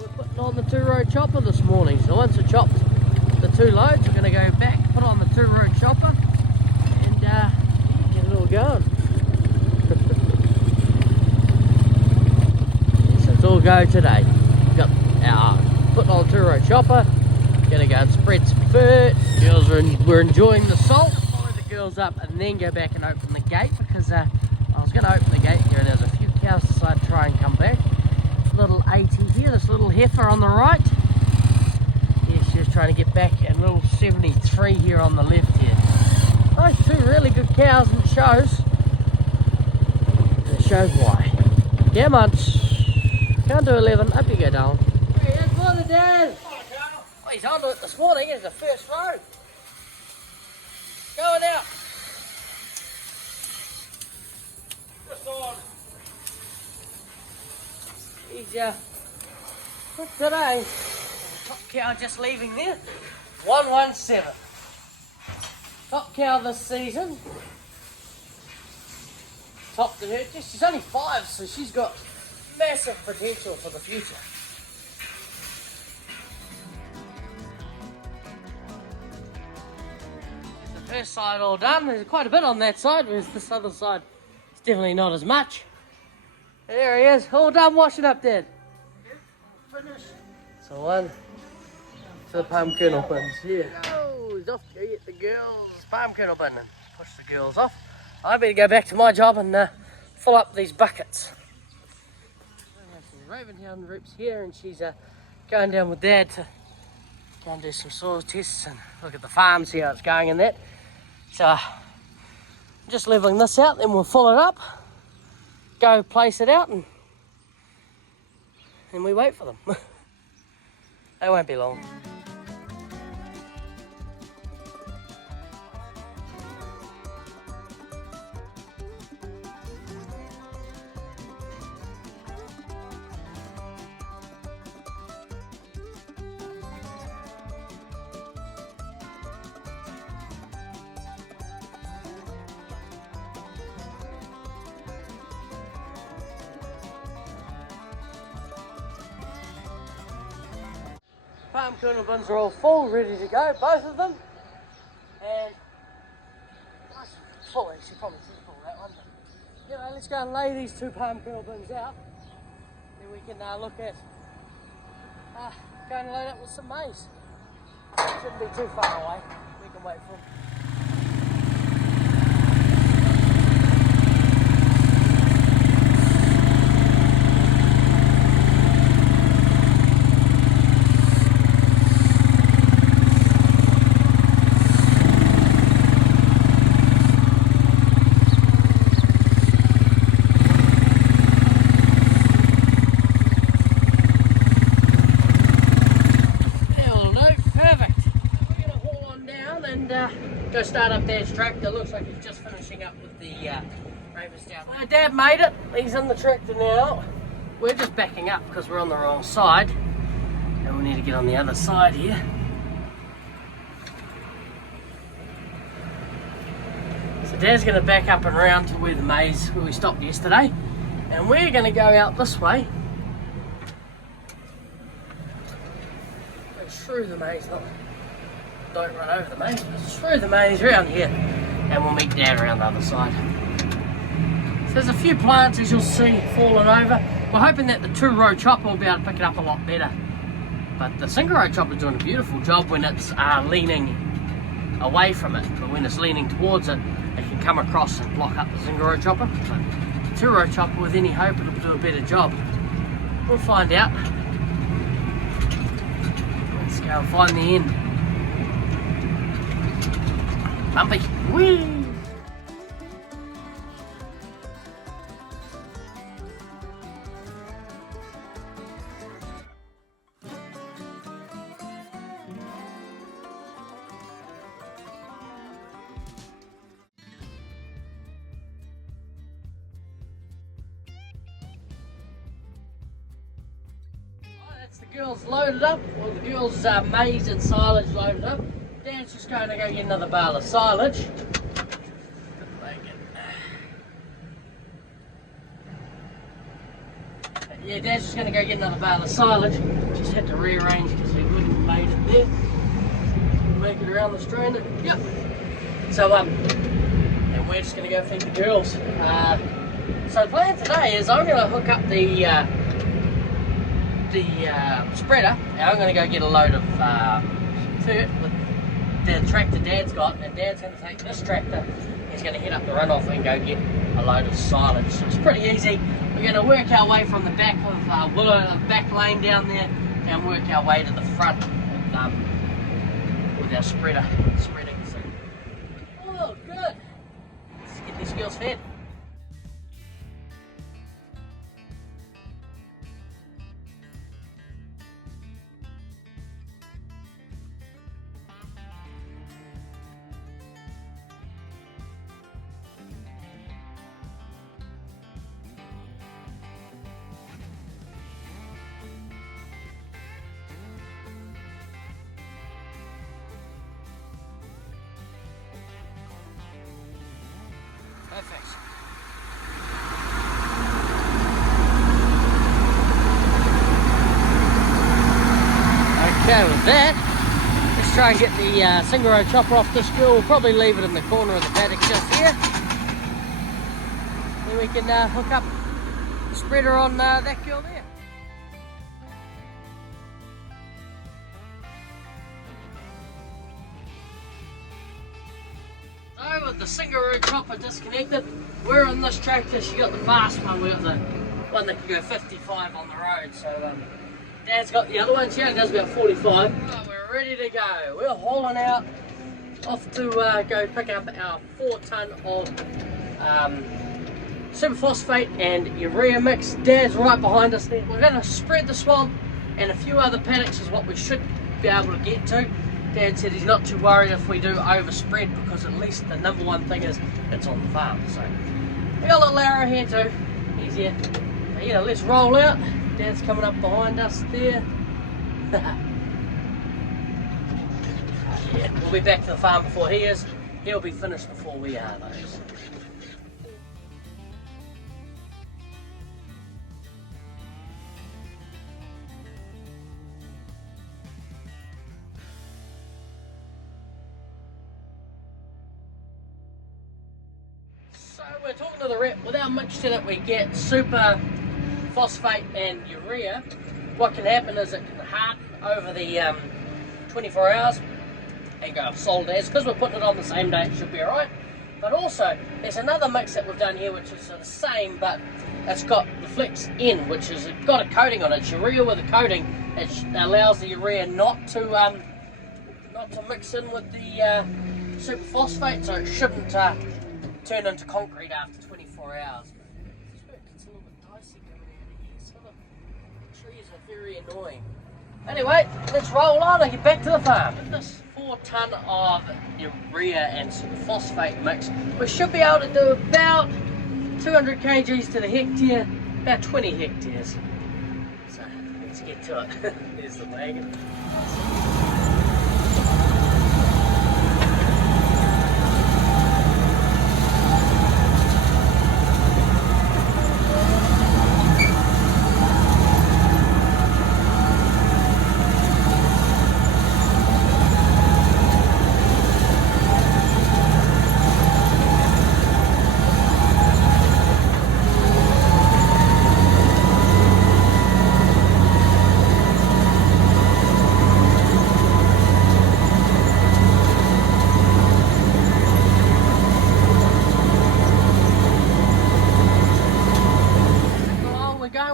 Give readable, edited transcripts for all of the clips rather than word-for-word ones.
We're putting on the 2-row chopper this morning, so once we chopped the 2 loads, we're going to go back, put on the 2-row chopper and get it all going. So it's all go today. We've got our putting on 2-row chopper, going to go and spread some fert. Girls we're enjoying the salt. Follow the girls up and then go back and open the gate, because I was going to open the gate here and there's a few cows decided to try and come back. Little 80 here, this little heifer on the right. Yeah, she was trying to get back, and little 73 here on the left here. Those 2 really good cows, and it shows. It shows why. Yeah, munch. Can't do 11. Up you go, darling. Hey, here's Mother Dad. Oh, he's onto it this morning. Here's the first row. Going out. Just on. He's look today, top cow just leaving there, 117. Top cow this season. Top to her, she's only 5, so she's got massive potential for the future. There's the first side all done. There's quite a bit on that side, whereas this other side is definitely not as much. There he is, all done washing up, Dad. Finished. So one to the palm kernel bins here. Oh, he's off to get the girls' palm kernel bin and push the girls off. I better go back to my job and fill up these buckets. Ravenhound roots here, and she's going down with Dad to go and do some soil tests and look at the farm, see how it's going and that. So just leveling this out, then we'll fill it up. Go place it out and we wait for them. They won't be long. Palm kernel bins are all full, ready to go, both of them. And that's full, actually, probably too full, that one. But, you know, let's go and lay these 2 palm kernel bins out. Then we can look at going to load up with some maize. Shouldn't be too far away. We can wait for them. Go start up Dad's tractor. Looks like he's just finishing up with the ravens down there. Dad made it. He's in the tractor now. We're just backing up because we're on the wrong side, and we need to get on the other side here. So Dad's going to back up and round to where the maize, where we stopped yesterday, and we're going to go out this way. Go through the maize, don't run over the maize, but through the maize around here, and we'll meet Dad around the other side. So there's a few plants, as you'll see, falling over. We're hoping that the 2-row chopper will be able to pick it up a lot better, but the single-row chopper is doing a beautiful job when it's leaning away from it, but when it's leaning towards it, it can come across and block up the single-row chopper. But the 2-row chopper, with any hope, it'll do a better job. We'll find out. Let's go and find the end. Bumpy. Whee! That's the girls loaded up. Well, the girls' maize and silage loaded up. Dad's just going to go get another bale of silage. yeah, Dad's just going to go get another bale of silage. Just had to rearrange because he wouldn't have made it there. Make it around the strainer. Yep. So, and we're just going to go feed the girls. So the plan today is I'm going to hook up the spreader, and I'm going to go get a load of Fert with the tractor Dad's got, and Dad's going to take this tractor. He's going to head up the runoff and go get a load of silage. So it's pretty easy. We're going to work our way from the back of Willow, the back lane down there, and work our way to the front with our spreading. So, oh, good. Let's get these girls fed. Perfect. Okay, with that, let's try and get the single row chopper off this girl. We'll probably leave it in the corner of the paddock just here. Then we can hook up the spreader on that girl there. So with the single row chopper disconnected, we're on this tractor. She got the fast one. We got the one that can go 55 on the road. So Dad's got the other one. She only does about 45. Right, we're ready to go. We're hauling out off to go pick up our 4 tonne of superphosphate and urea mix. Dad's right behind us there. We're going to spread the swamp, and a few other paddocks is what we should be able to get to. Dad said he's not too worried if we do overspread, because at least the number one thing is it's on the farm. So we got a little arrow here too. He's here. So yeah, let's roll out. Dad's coming up behind us there. Yeah, we'll be back to the farm before he is. He'll be finished before we are though. So we're talking to the rep. With our mixture that we get, super phosphate and urea, what can happen is it can harden over the 24 hours and go solid as, because we're putting it on the same day, it should be alright. But also there's another mix that we've done here which is the same, but it's got the Flex N, which has got a coating on it. It's urea with a coating. It allows the urea not to mix in with the super phosphate, so it shouldn't turn into concrete after 24 hours. It's a little bit dicey coming out of here. Some of the trees are very annoying. Anyway, let's roll on and get back to the farm. With this 4 tonne of urea and superphosphate mix, we should be able to do about 200 kgs to the hectare, about 20 hectares. So let's get to it. There's the wagon.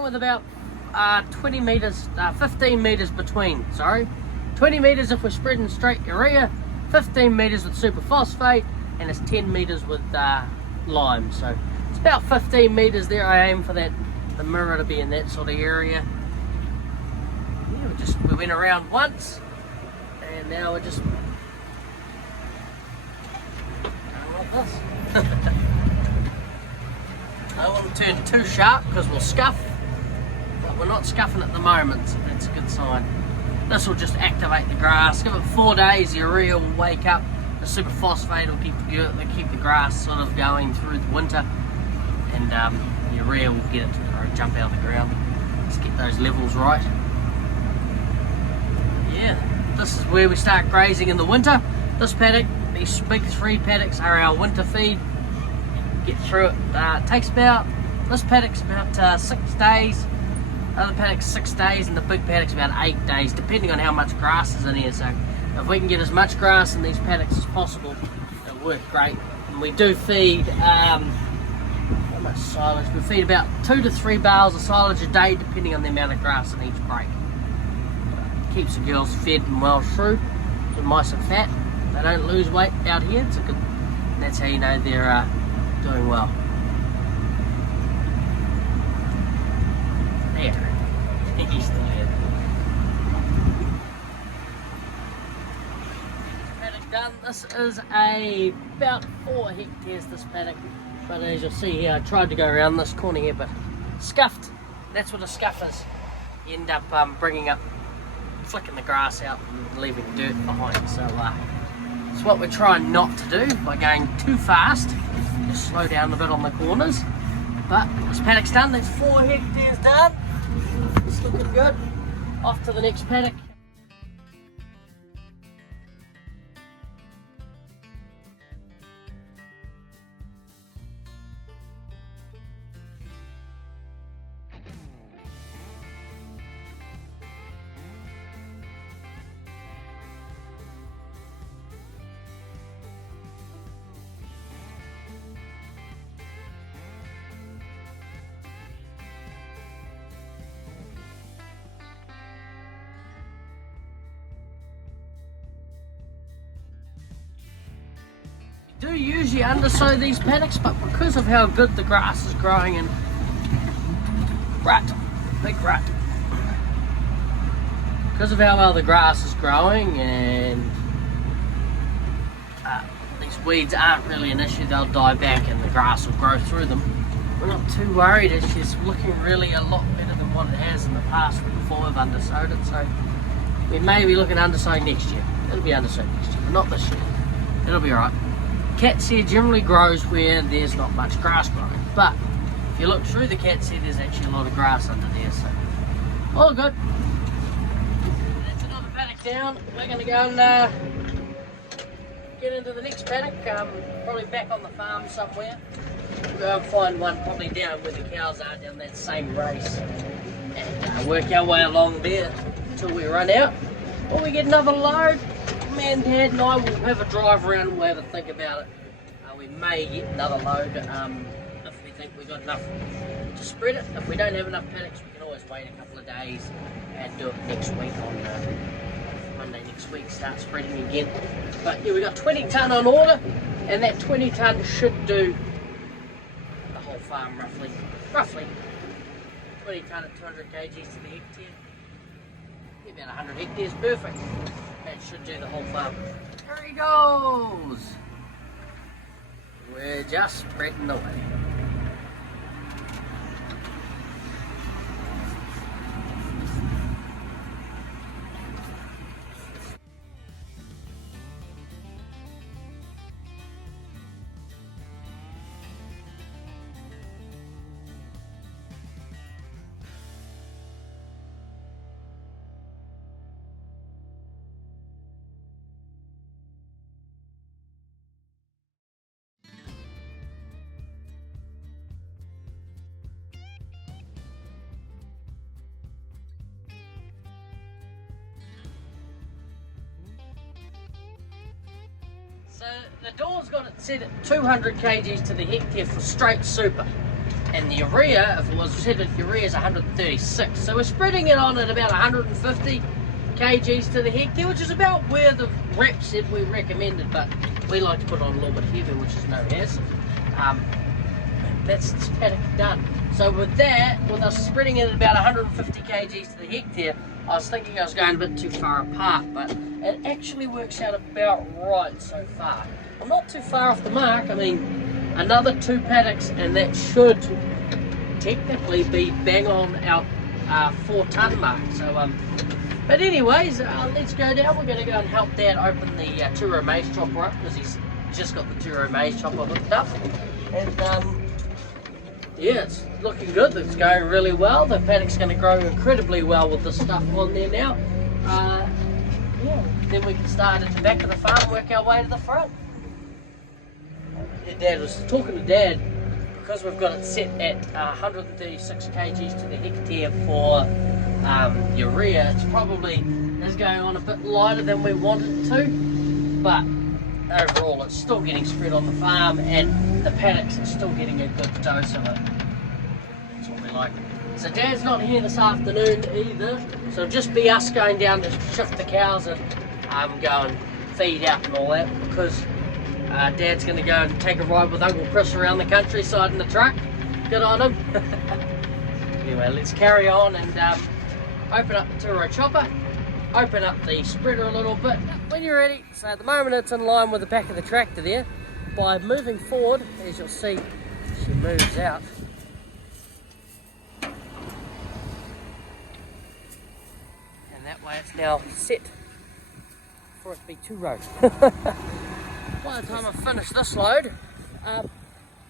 With about 20 meters, 15 meters between, 20 meters if we're spreading straight urea, 15 meters with superphosphate, and it's 10 meters with lime. So it's about 15 meters there. I aim for that, the mirror to be in that sort of area. Yeah, we went around once, and now we're just going like this. I don't want to turn too sharp because we'll scuff. We're not scuffing at the moment, so that's a good sign. This will just activate the grass. Give it 4 days, the urea will wake up. The superphosphate will keep the grass sort of going through the winter, and the urea will get it to jump out of the ground. Let's get those levels right. Yeah, this is where we start grazing in the winter. This paddock, these big 3 paddocks are our winter feed. Get through it. It takes about, this paddock's about 6 days. Other paddock's 6 days, and the big paddock's about 8 days, depending on how much grass is in here. So if we can get as much grass in these paddocks as possible, it'll work great. And we do feed, how much silage? We feed about 2 to 3 bales of silage a day, depending on the amount of grass in each break. Keeps the girls fed and well through, so nice and fat. They don't lose weight out here. It's a good. That's how you know they're doing well. There. He's there. Paddock done. This is about 4 hectares, this paddock. But as you'll see here, I tried to go around this corner here, but scuffed. That's what a scuff is. You end up flicking the grass out and leaving dirt behind. So it's what we're trying not to do by going too fast. Just slow down a bit on the corners. But this paddock's done. That's 4 hectares done. It's looking good. Off to the next paddock. Do usually undersow these paddocks, but because of how good the grass is growing in big rut, because of how well the grass is growing and these weeds aren't really an issue, they'll die back and the grass will grow through them. We're not too worried. It's just looking really a lot better than what it has in the past before we've undersowed it. So we may be looking at undersowing next year. It'll be undersowed next year, but not this year. It'll be alright. Cat's ear generally grows where there's not much grass growing, but if you look through the cat's ear, there's actually a lot of grass under there, so all good. That's another paddock down. We're going to go and get into the next paddock, probably back on the farm somewhere. We'll go and find one probably down where the cows are, down that same race, and work our way along there until we run out, or we get another load. Man, Dad and I will have a drive around and we'll have a think about it. We may get another load if we think we've got enough to spread it. If we don't have enough paddocks, we can always wait a couple of days and do it next week on Monday next week, start spreading again. But yeah, we got 20 tonne on order, and that 20 tonne should do the whole farm roughly. 20 tonne at 200 kgs to the hectare. About 100 hectares, perfect. That should do the whole farm. There he goes. We're just spreading away. So the door's got it set at 200 kgs to the hectare for straight super, and the urea, if it was set at urea, is 136. So we're spreading it on at about 150 kgs to the hectare, which is about where the rep said we recommended, but we like to put on a little bit heavier, which is no hassle. That's paddock done. So with that, with us spreading it at about 150 kgs to the hectare, I was thinking I was going a bit too far apart, but it actually works out about right so far. I'm not too far off the mark. I mean, another 2 paddocks and that should technically be bang on our 4 tonne mark. So, but anyways, let's go down. We're going to go and help Dad open the two-row maize chopper up, because he's just got the two-row maize chopper hooked up. And Yeah, it's looking good. It's going really well. The paddock's going to grow incredibly well with the stuff on there now. Yeah, then we can start at the back of the farm, work our way to the front. Yeah, Dad was talking to Dad, because we've got it set at 136 kgs to the hectare for urea. It's probably is going on a bit lighter than we want it to, but overall it's still getting spread on the farm, and the paddocks are still getting a good dose of it. That's what we like. So Dad's not here this afternoon either, so it'll just be us going down to shift the cows and go and feed out and all that, because Dad's going to go and take a ride with Uncle Chris around the countryside in the truck. Good on him. Anyway, let's carry on and open up the two-row chopper, open up the spreader a little bit when you're ready. So at the moment it's in line with the back of the tractor there. By moving forward, as you'll see, she moves out. And that way it's now set for it to be two-row. By the time I finish this load,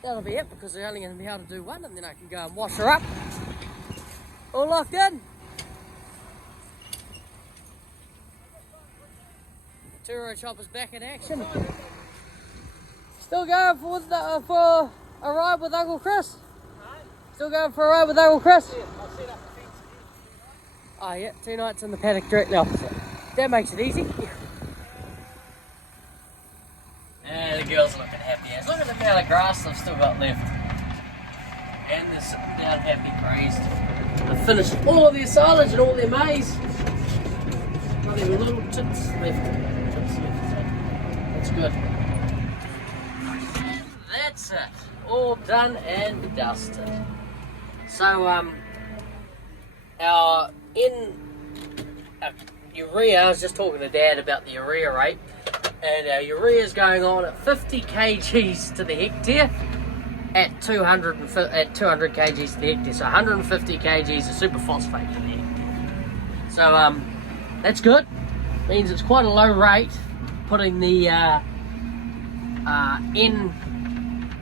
that'll be it, because they're only going to be able to do one, and then I can go and wash her up. All locked in. Two-row chopper's back in action. Still going for a ride with Uncle Chris? Still going for a ride with Uncle Chris? Yeah, I'll set up the fence. Oh yeah, 2 nights in the paddock directly opposite. That makes it easy. And the girls are looking happy as. Look at the amount of grass they've still got left. And they're sitting down happy, praised. They've finished all of their silage and all their maize. Got their little tits left. That's good. And that's it. All done and dusted. So our urea, I was just talking to Dad about the urea rate, and our urea is going on at 50 kgs to the hectare at 200 kgs to the hectare, so 150 kgs of super phosphate to the hectare. So that's good. Means it's quite a low rate, putting the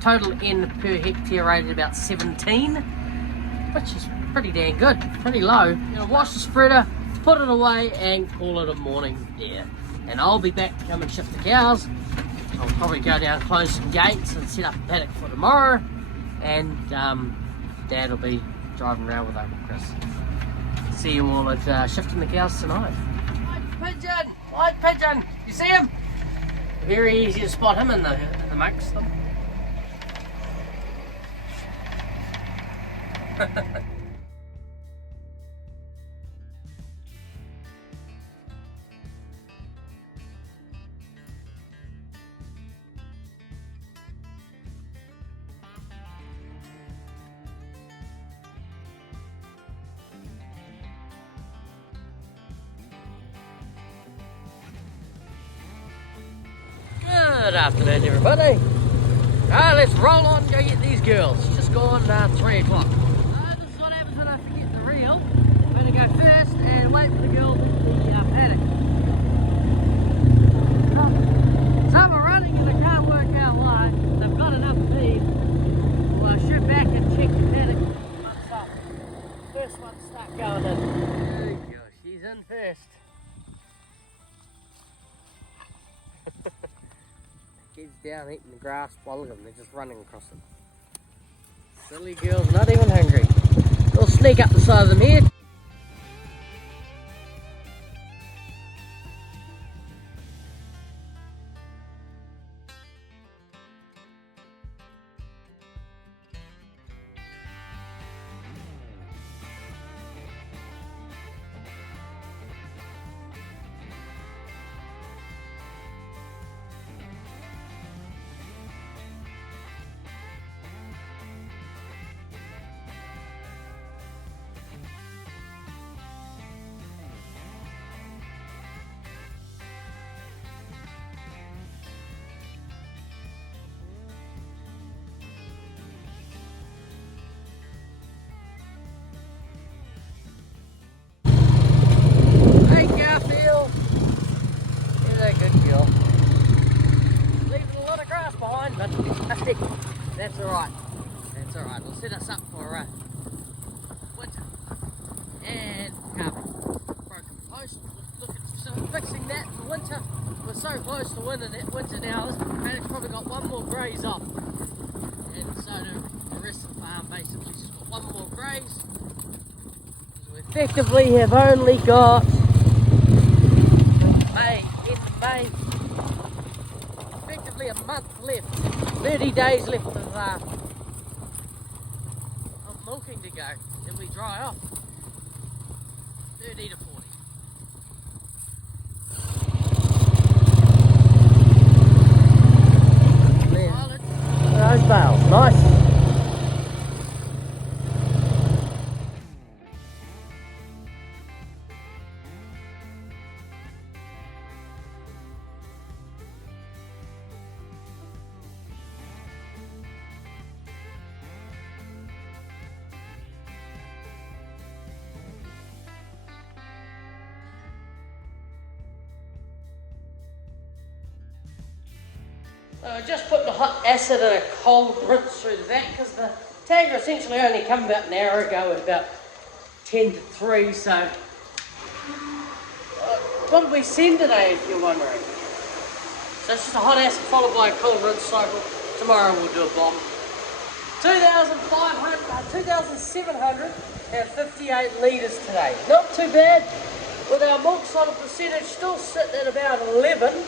total N per hectare rate at about 17, which is pretty dang good, pretty low. You're gonna wash the spreader, put it away, and call it a morning there. And I'll be back to come and shift the cows. I'll probably go down, close some gates, and set up a paddock for tomorrow. And Dad will be driving around with Uncle Chris. See you all at shifting the cows tonight. White pigeon, you see him? Very easy to spot him in the mix. Good afternoon, everybody. Let's roll on and go get these girls. It's just gone 3 o'clock. This is what happens when I forget the reel. I'm going to go first and wait for the girls in the paddock. Some are running and I can't work out why. They've got enough feed. Well, I shoot back and check the paddock. First one to start going in. There you go. She's in first. Kids down eating the grass. Well, look at them, they're just running across them. Silly girls, not even hungry. They'll sneak up the side of them here. That's alright. That's alright, it'll set us up for winter. And carpet. Broken post. Look at fixing that in the winter. We're so close to winter now. This paddock's probably got one more graze off. And so do the rest of the farm basically. Just got one more graze. So we effectively have only got end of May. Effectively a month left. 30 days left of milking to go. Then we dry off. 30 to 40. Those bales, nice. Just putting a hot acid and a cold rinse through the vat because the tanker essentially only come about an hour ago at about 10 to 3, so what did we send today if you're wondering? So it's just a hot acid followed by a cold rinse cycle. Tomorrow we'll do a bomb. 2,758 litres today. Not too bad, with our milk solid percentage still sitting at about 11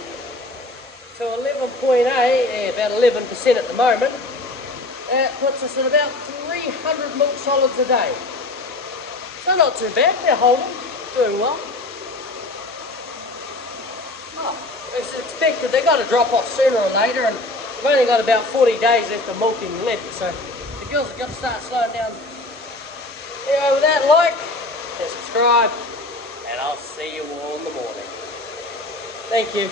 to 11.8, about 11% at the moment. That puts us at about 300 milk solids a day. So not too bad, they're holding, doing well. Oh, as expected, they've got to drop off sooner or later, and we've only got about 40 days left of milking left, so the girls have got to start slowing down. Anyway, with that, like and subscribe, and I'll see you all in the morning. Thank you.